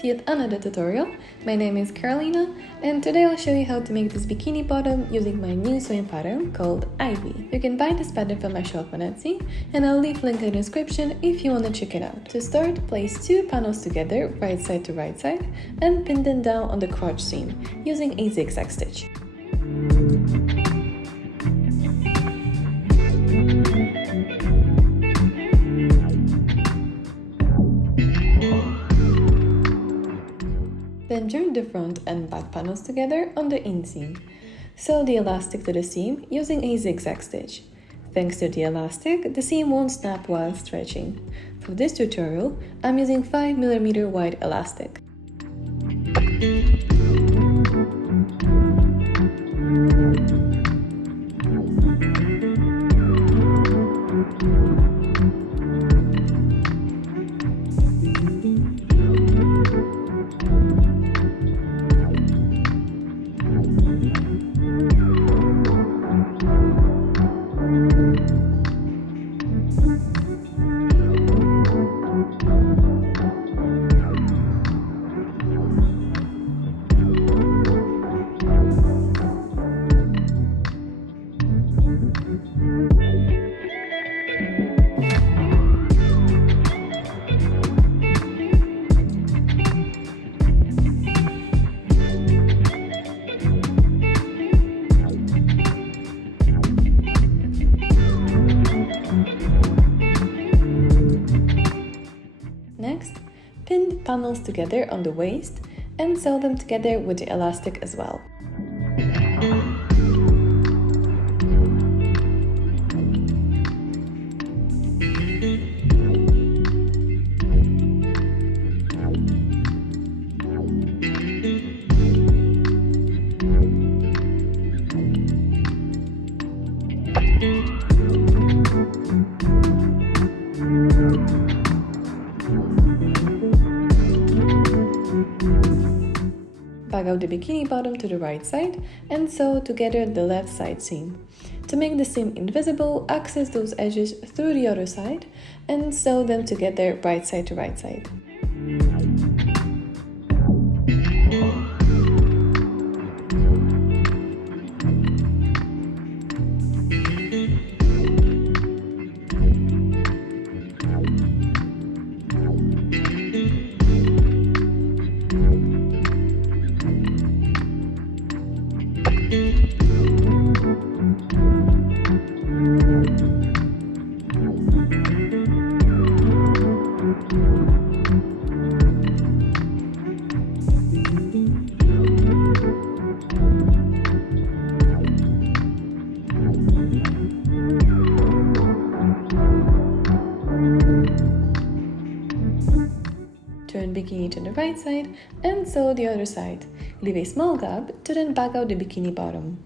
to yet another tutorial. My name is Carolina and today I'll show you how to make this bikini bottom using my new swim pattern called Ivy. You can buy this pattern from my shop on Etsy and I'll leave a link in the description if you want to check it out. To start, place two panels together right side to right side and pin them down on the crotch seam using a zigzag stitch. Then join the front and back panels together on the inseam. Sew the elastic to the seam using a zigzag stitch. Thanks to the elastic, the seam won't snap while stretching. For this tutorial, I'm using 5mm wide elastic. Next, pin the panels together on the waist and sew them together with the elastic as well. Bag out the bikini bottom to the right side and sew together the left side seam. To make the seam invisible, access those edges through the other side and sew them together right side to right side. Turn bikini to the right side and sew the other side. Leave a small gap to then back out the bikini bottom.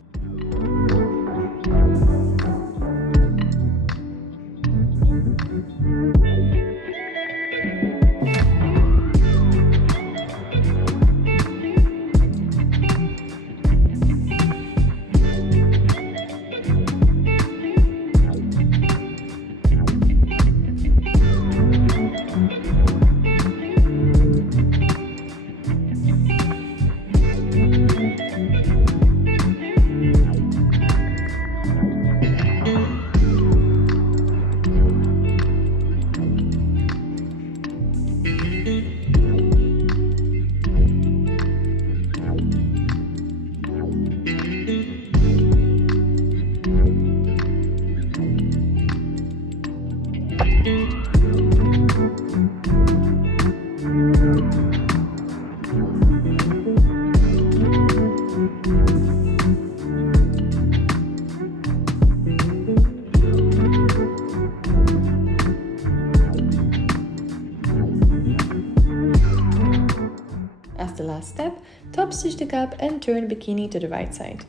As the last step, top stitch the gap and turn bikini to the right side.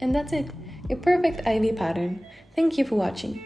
And that's it, your perfect Ivy pattern. Thank you for watching.